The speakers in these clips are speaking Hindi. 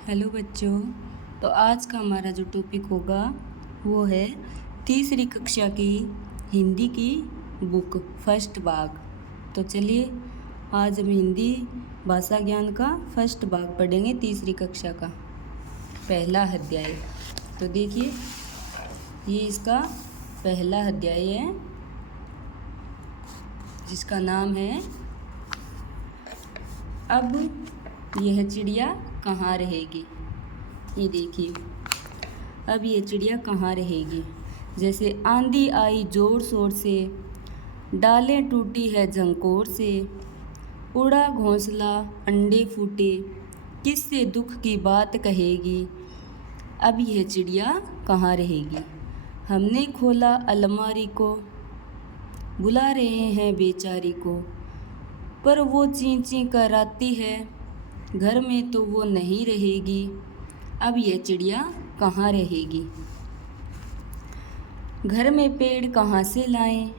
हेलो बच्चों। तो आज का हमारा जो टॉपिक होगा वो है तीसरी कक्षा की हिंदी की बुक फर्स्ट भाग। तो चलिए आज हम हिंदी भाषा ज्ञान का फर्स्ट भाग पढ़ेंगे, तीसरी कक्षा का पहला अध्याय। तो देखिए ये इसका पहला अध्याय है जिसका नाम है अब यह चिड़िया कहाँ रहेगी। ये देखिए अब ये चिड़िया कहाँ रहेगी। जैसे आंधी आई जोर शोर से, डालें टूटी है झंकोर से, उड़ा घोंसला अंडे फूटे, किससे दुख की बात कहेगी। अब यह चिड़िया कहाँ रहेगी। हमने खोला अलमारी को, बुला रहे हैं बेचारी को, पर वो चीं चीं कराती है, घर में तो वो नहीं रहेगी। अब यह चिड़िया कहाँ रहेगी। घर में पेड़ कहाँ से लाएं,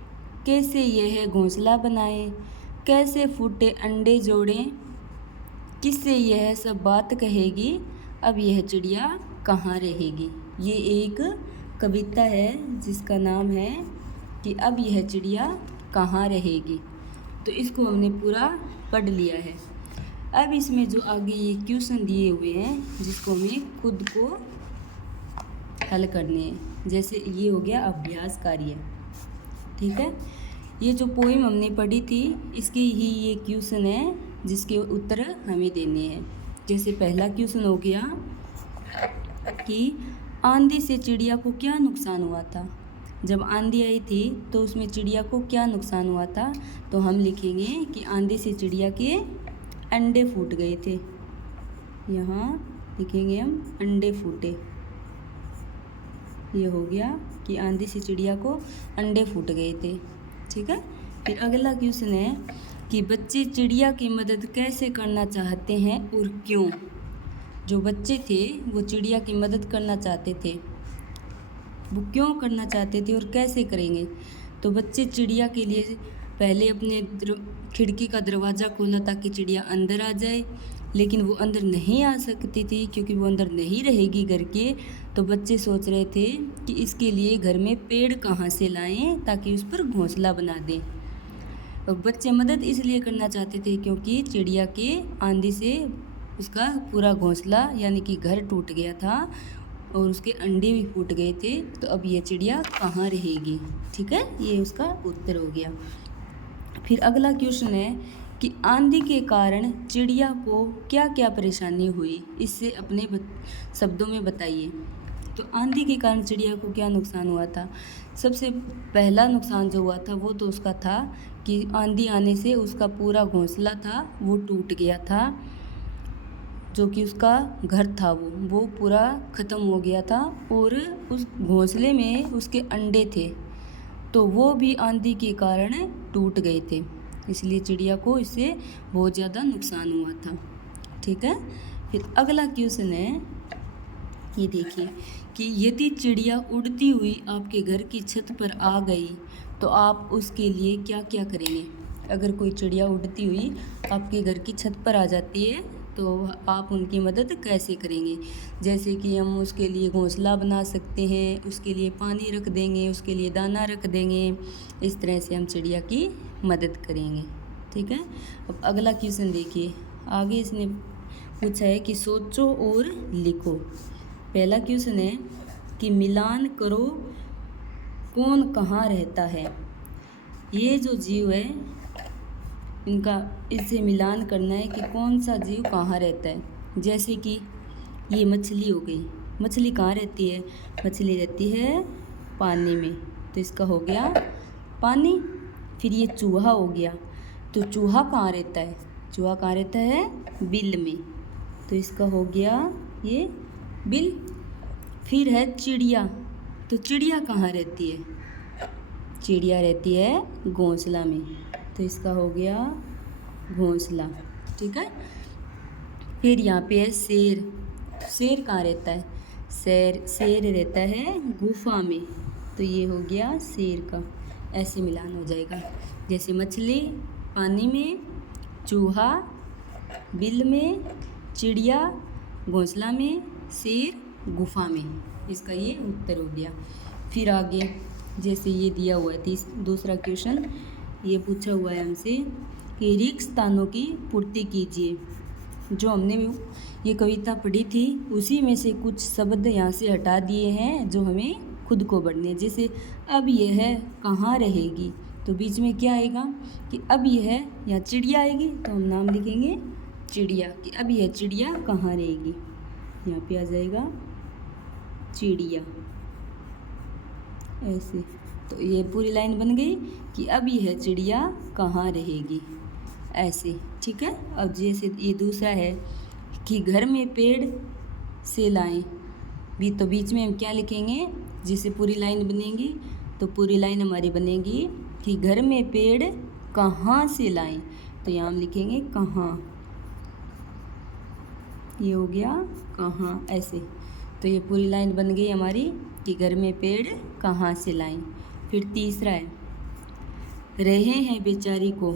कैसे यह घोंसला बनाएं, कैसे फूटे अंडे जोड़ें, किससे यह सब बात कहेगी। अब यह चिड़िया कहाँ रहेगी। ये एक कविता है जिसका नाम है कि अब यह चिड़िया कहाँ रहेगी। तो इसको हमने पूरा पढ़ लिया है। अब इसमें जो आगे ये क्वेश्चन दिए हुए हैं जिसको हमें खुद को हल करने हैं। जैसे ये हो गया अभ्यास कार्य, ठीक है। ये जो पोइम हमने पढ़ी थी इसकी ही ये क्वेश्चन है जिसके उत्तर हमें देने हैं। जैसे पहला क्वेश्चन हो गया कि आंधी से चिड़िया को क्या नुकसान हुआ था। जब आंधी आई थी तो उसमें चिड़िया को क्या नुकसान हुआ था। तो हम लिखेंगे कि आंधी से चिड़िया के अंडे फूट गए थे। यहाँ लिखेंगे हम अंडे फूटे। ये हो गया कि आंधी से चिड़िया को अंडे फूट गए थे, ठीक है। फिर अगला क्वेश्चन है कि बच्चे चिड़िया की मदद कैसे करना चाहते हैं और क्यों। जो बच्चे थे वो चिड़िया की मदद करना चाहते थे, वो क्यों करना चाहते थे और कैसे करेंगे। तो बच्चे चिड़िया के लिए पहले अपने खिड़की का दरवाज़ा खोला ताकि चिड़िया अंदर आ जाए, लेकिन वो अंदर नहीं आ सकती थी क्योंकि वो अंदर नहीं रहेगी घर के। तो बच्चे सोच रहे थे कि इसके लिए घर में पेड़ कहाँ से लाएं ताकि उस पर घोंसला बना दें। और बच्चे मदद इसलिए करना चाहते थे क्योंकि चिड़िया के आंधी से उसका पूरा घोंसला यानी कि घर टूट गया था और उसके अंडे भी फूट गए थे। तो अब ये चिड़िया कहाँ रहेगी, ठीक है। ये उसका उत्तर हो गया। फिर अगला क्वेश्चन है कि आंधी के कारण चिड़िया को क्या क्या परेशानी हुई, इससे अपने शब्दों में बताइए। तो आंधी के कारण चिड़िया को क्या नुकसान हुआ था। सबसे पहला नुकसान जो हुआ था वो तो उसका था कि आंधी आने से उसका पूरा घोंसला था वो टूट गया था। जो कि उसका घर था वो पूरा ख़त्म हो गया था और उस घोंसले में उसके अंडे थे तो वो भी आंधी के कारण टूट गए थे। इसलिए चिड़िया को इससे बहुत ज़्यादा नुकसान हुआ था, ठीक है। फिर अगला क्वेश्चन है, ये देखिए कि यदि चिड़िया उड़ती हुई आपके घर की छत पर आ गई तो आप उसके लिए क्या क्या करेंगे। अगर कोई चिड़िया उड़ती हुई आपके घर की छत पर आ जाती है तो आप उनकी मदद कैसे करेंगे। जैसे कि हम उसके लिए घोंसला बना सकते हैं, उसके लिए पानी रख देंगे, उसके लिए दाना रख देंगे। इस तरह से हम चिड़िया की मदद करेंगे, ठीक है। अब अगला क्वेश्चन देखिए, आगे इसने पूछा है कि सोचो और लिखो। पहला क्वेश्चन है कि मिलान करो कौन कहाँ रहता है। ये जो जीव है इनका इससे मिलान करना है कि कौन सा जीव कहाँ रहता है। जैसे कि ये मछली हो गई, मछली कहाँ रहती है। मछली रहती है पानी में, तो इसका हो गया पानी। फिर ये चूहा हो गया, तो चूहा कहाँ रहता है। चूहा कहाँ रहता है बिल में, तो इसका हो गया ये बिल। फिर है चिड़िया, तो चिड़िया कहाँ रहती है। चिड़िया रहती है घोंसला में, तो इसका हो गया घोंसला, ठीक है। फिर यहाँ पे है शेर, शेर कहाँ रहता है। शेर रहता है गुफा में, तो ये हो गया शेर का। ऐसे मिलान हो जाएगा। जैसे मछली पानी में, चूहा बिल में, चिड़िया घोंसला में, शेर गुफा में। इसका ये उत्तर हो गया। फिर आगे जैसे ये दिया हुआ है दूसरा क्वेश्चन ये पूछा हुआ है हमसे कि रिक्त स्थानों की पूर्ति कीजिए। जो हमने ये कविता पढ़ी थी उसी में से कुछ शब्द यहाँ से हटा दिए हैं जो हमें खुद को बढ़ने। जैसे अब यह कहाँ रहेगी, तो बीच में क्या आएगा कि अब यह यहाँ चिड़िया आएगी, तो हम नाम लिखेंगे चिड़िया कि अब यह चिड़िया कहाँ रहेगी। यहाँ पे आ जाएगा चिड़िया ऐसे। तो ये पूरी लाइन बन गई कि अब यह चिड़िया कहाँ रहेगी ऐसे। ठीक है। अब जैसे ये दूसरा है कि घर में पेड़ से लाएं भी, तो बीच में हम क्या लिखेंगे जिससे पूरी लाइन बनेगी। तो पूरी लाइन हमारी बनेगी कि घर में पेड़ कहाँ से लाएं, तो यहाँ हम लिखेंगे कहाँ। ये हो गया कहाँ ऐसे। तो ये पूरी लाइन बन गई हमारी कि घर में पेड़ कहाँ से लाएं। फिर तीसरा है रहे हैं बेचारी को।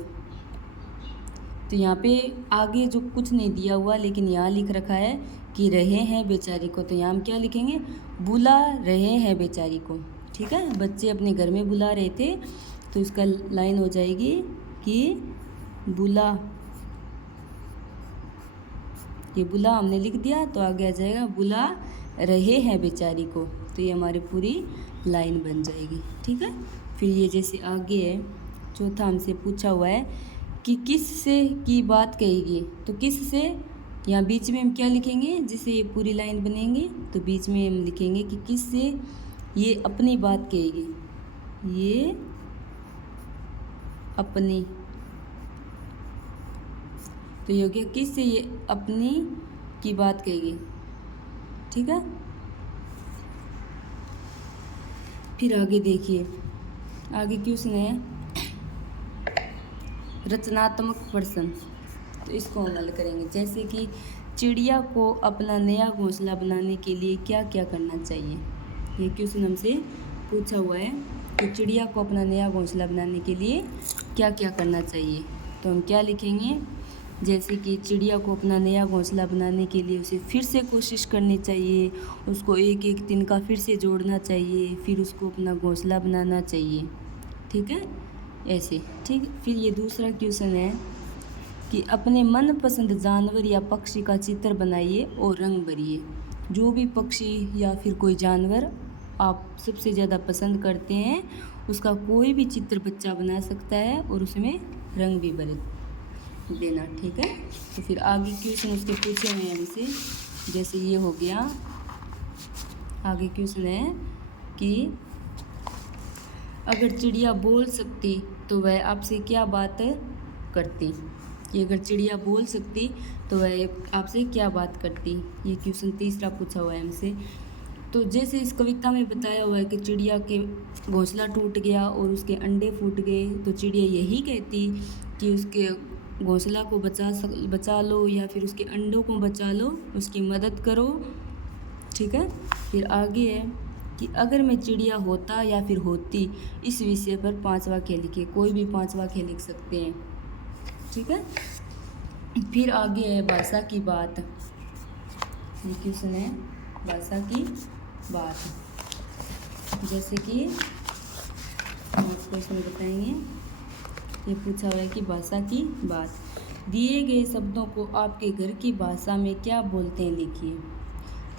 तो यहाँ पे आगे जो कुछ नहीं दिया हुआ लेकिन यहाँ लिख रखा है कि रहे हैं बेचारी को, तो यहाँ हम क्या लिखेंगे बुला रहे हैं बेचारी को। ठीक है। बच्चे अपने घर में बुला रहे थे तो इसका लाइन हो जाएगी कि बुला। ये बुला हमने लिख दिया तो आगे आ जाएगा बुला रहे हैं बेचारी को। तो ये हमारी पूरी लाइन बन जाएगी। ठीक है। फिर ये जैसे आगे है चौथा हमसे पूछा हुआ है कि किस से की बात कहेगी। तो किस से यहाँ बीच में हम क्या लिखेंगे जिससे ये पूरी लाइन बनेंगी। तो बीच में हम लिखेंगे कि किस से ये अपनी बात कहेगी, ये अपनी। तो ये हो गया किस से ये अपनी की बात कहेगी। ठीक है। फिर आगे देखिए आगे क्वेश्चन है रचनात्मक प्रश्न। तो इसको हम हल करेंगे। जैसे कि चिड़िया को अपना नया घोंसला बनाने के लिए क्या क्या करना चाहिए। ये क्वेश्चन हमसे पूछा हुआ है कि चिड़िया को अपना नया घोंसला बनाने के लिए क्या क्या करना चाहिए। तो हम क्या लिखेंगे जैसे कि चिड़िया को अपना नया घोंसला बनाने के लिए उसे फिर से कोशिश करनी चाहिए, उसको एक एक तिनका फिर से जोड़ना चाहिए, फिर उसको अपना घोंसला बनाना चाहिए। ठीक है ऐसे। ठीक। फिर ये दूसरा क्वेश्चन है कि अपने मनपसंद जानवर या पक्षी का चित्र बनाइए और रंग भरिए। जो भी पक्षी या फिर कोई जानवर आप सबसे ज़्यादा पसंद करते हैं उसका कोई भी चित्र बच्चा बना सकता है और उसमें रंग भी भर देना। ठीक है। तो फिर आगे क्वेश्चन उसके पूछे हुए हैं हमसे जैसे ये हो गया। आगे क्वेश्चन है कि अगर चिड़िया बोल सकती तो वह आपसे क्या बात करती। कि अगर चिड़िया बोल सकती तो वह आपसे क्या बात करती। ये क्वेश्चन तीसरा पूछा हुआ है हमसे। तो जैसे इस कविता में बताया हुआ है कि चिड़िया के घोंसला टूट गया और उसके अंडे फूट गए, तो चिड़िया यही कहती कि उसके घोंसला को बचा लो या फिर उसके अंडों को बचा लो, उसकी मदद करो। ठीक है। फिर आगे है कि अगर मैं चिड़िया होता या फिर होती, इस विषय पर 5 वाक्य लिखिए। कोई भी 5 वाक्य लिख सकते हैं। ठीक है। फिर आगे है भाषा की बात। ये क्वेश्चन है भाषा की बात। जैसे कि हम आपको इसमें बताएंगे। ये पूछा हुआ है कि भाषा की बात। दिए गए शब्दों को आपके घर की भाषा में क्या बोलते हैं लिखिए।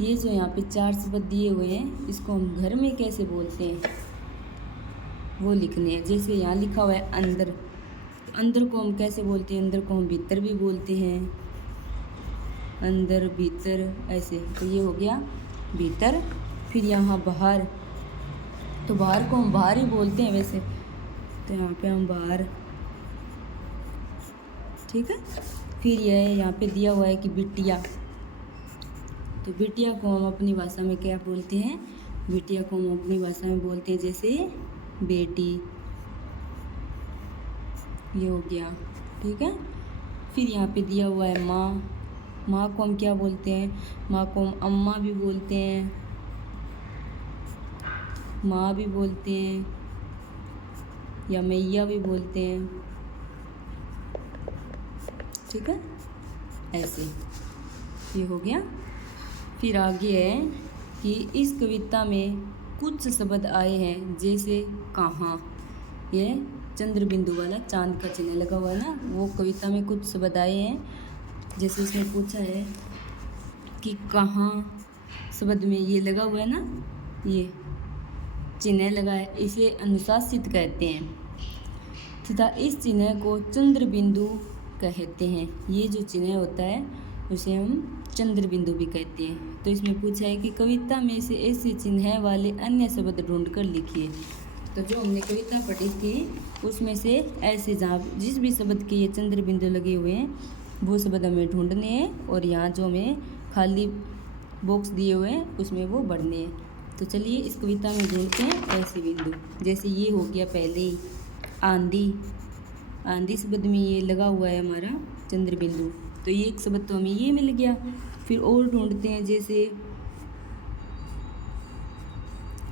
ये जो यहाँ पे 4 शब्द दिए हुए हैं इसको हम घर में कैसे बोलते हैं वो लिखने हैं। जैसे यहाँ लिखा हुआ है अंदर, अंदर को हम कैसे बोलते हैं। अंदर को हम भीतर भी बोलते हैं, अंदर भीतर ऐसे। तो ये हो गया भीतर। फिर यहाँ बाहर, तो बाहर को हम बाहर ही बोलते हैं वैसे, तो यहाँ पे हम बाहर। ठीक है। फिर यह यहाँ पे दिया हुआ है कि बिटिया, तो बिटिया को हम अपनी भाषा में क्या बोलते हैं। बिटिया को हम अपनी भाषा में बोलते हैं जैसे बेटी। ये हो गया। ठीक है। फिर यहाँ पे दिया हुआ है माँ, माँ को हम क्या बोलते हैं। माँ को हम अम्मा भी बोलते हैं, माँ भी बोलते हैं या मैया भी बोलते हैं। ठीक है ऐसे। ये हो गया फिर आगे है कि इस कविता में कुछ शब्द आए हैं जैसे कहाँ, ये चंद्र बिंदु वाला चांद का चिन्ह लगा हुआ है ना, वो कविता में कुछ शब्द आए हैं। जैसे इसमें पूछा है कि कहाँ शब्द में ये लगा हुआ है ना, ये चिन्ह लगा है, इसे अनुशासित कहते हैं तथा इस चिन्ह को चंद्र बिंदु कहते हैं। ये जो चिन्ह होता है उसे हम चंद्र बिंदु भी कहते हैं। तो इसमें पूछा है कि कविता में से ऐसे चिन्ह वाले अन्य शब्द ढूंढकर लिखिए। तो जो हमने कविता पढ़ी थी उसमें से ऐसे जहाँ जिस भी शब्द के ये चंद्र बिंदु लगे हुए हैं वो शब्द हमें ढूंढने हैं और यहाँ जो हमें खाली बॉक्स दिए हुए हैं उसमें वो भरने हैं। तो चलिए इस कविता में ढूंढते हैं ऐसे बिंदु। जैसे ये हो गया पहले ही आंधी, आंधी शब्द में ये लगा हुआ है हमारा चंद्र बिंदु, तो ये एक शब्द तो हमें ये मिल गया। फिर और ढूंढते हैं, जैसे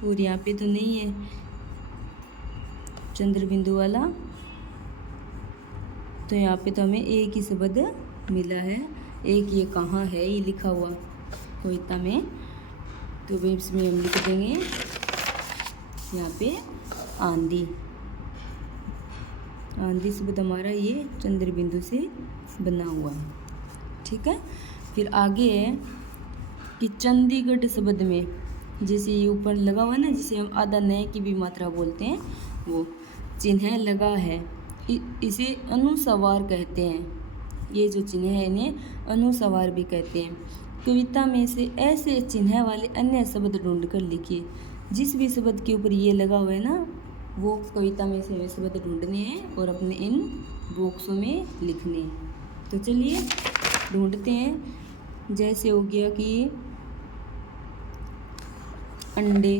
और यहाँ पे तो नहीं है चंद्र बिंदु वाला, तो यहाँ पे तो हमें एक ही शब्द मिला है, एक ये कहाँ है ये लिखा हुआ कविता में, तो वे इसमें हम लिख देंगे यहाँ पे आंधी। आंधी शब्द हमारा ये चंद्र बिंदु से बना हुआ है, ठीक है। फिर आगे है कि चंडीगढ़ शब्द में जैसे ये ऊपर लगा हुआ है ना, जिसे हम आधा नए की भी मात्रा बोलते हैं, वो चिन्ह लगा है, इसे अनुस्वार कहते हैं। ये जो चिन्ह है इन्हें अनुस्वार भी कहते हैं। कविता में से ऐसे चिन्ह वाले अन्य शब्द ढूंढकर लिखिए। जिस भी शब्द के ऊपर ये लगा हुआ है ना, वो कविता में से शब्द ढूंढने हैं और अपने इन बॉक्सों में लिखने हैं। तो चलिए ढूंढते हैं। जैसे हो गया कि अंडे,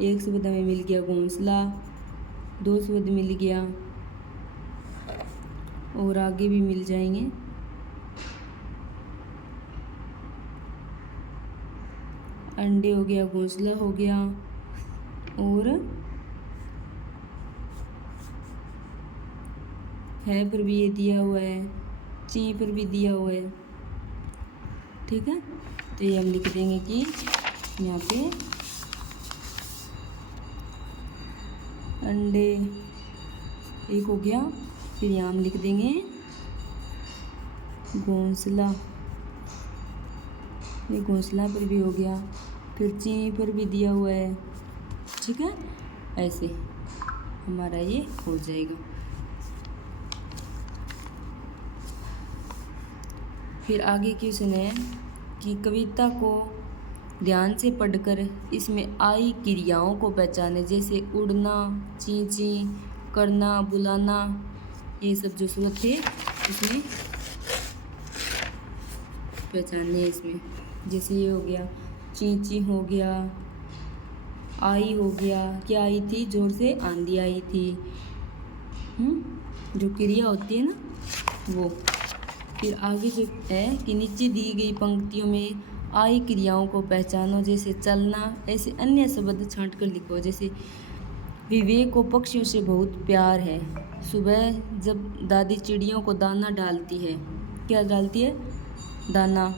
एक शब्द हमें मिल गया घोंसला, दो शब्द मिल गया और आगे भी मिल जाएंगे। अंडे हो गया, घोंसला हो गया और है पर भी ये दिया हुआ है, ची पर भी दिया हुआ है, ठीक है। तो ये हम लिख देंगे कि यहाँ पे अंडे एक हो गया, फिर यहाँ हम लिख देंगे घोंसला, ये घोंसला पर भी हो गया, फिर ची पर भी दिया हुआ है, ठीक है। ऐसे हमारा ये हो जाएगा। फिर आगे क्वेश्चन है कि कविता को ध्यान से पढ़कर इसमें आई क्रियाओं को पहचाने। जैसे उड़ना, ची ची करना, बुलाना, ये सब जो शब्द थे इसमें पहचानने हैं इसमें। जैसे ये हो गया ची ची हो गया, आई हो गया, क्या आई थी, जोर से आंधी आई थी, जो क्रिया होती है ना वो। फिर आगे जो है कि नीचे दी गई पंक्तियों में आई क्रियाओं को पहचानो। जैसे चलना, ऐसे अन्य शब्द छांट कर लिखो। जैसे विवेक को पक्षियों से बहुत प्यार है। सुबह जब दादी चिड़ियों को दाना डालती है, क्या डालती है, दाना,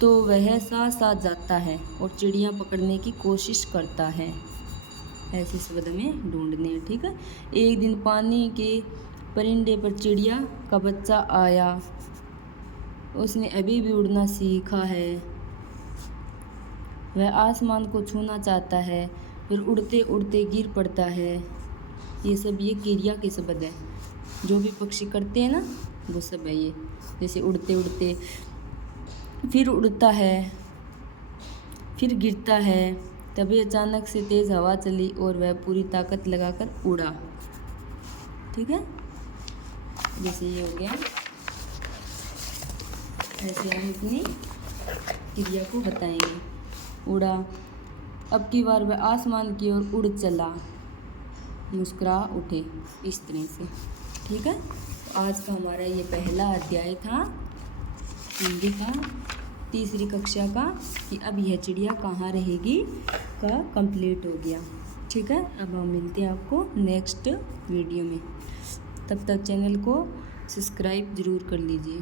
तो वह साथ साथ जाता है और चिड़ियाँ पकड़ने की कोशिश करता है। ऐसे शब्द हमें ढूंढने हैं, ठीक है। एक दिन पानी के परिंदे पर चिड़िया का बच्चा आया, उसने अभी भी उड़ना सीखा है। वह आसमान को छूना चाहता है, फिर उड़ते उड़ते गिर पड़ता है। ये सब ये क्रिया के शब्द है, जो भी पक्षी करते हैं ना वो सब है ये। जैसे उड़ते उड़ते, फिर उड़ता है, फिर गिरता है, तभी अचानक से तेज़ हवा चली और वह पूरी ताकत लगाकर उड़ा, ठीक है। जैसे ये हो गया। ऐसे हम अपनी क्रिया को बताएंगे। उड़ा, अब की बार वह आसमान की ओर उड़ चला, मुस्कुरा उठे, इस तरह से, ठीक है। तो आज का हमारा ये पहला अध्याय था हिंदी का, तीसरी कक्षा का, कि अब यह चिड़िया कहाँ रहेगी का कंप्लीट हो गया, ठीक है। अब हम मिलते हैं आपको नेक्स्ट वीडियो में। तब तक चैनल को सब्सक्राइब ज़रूर कर लीजिए।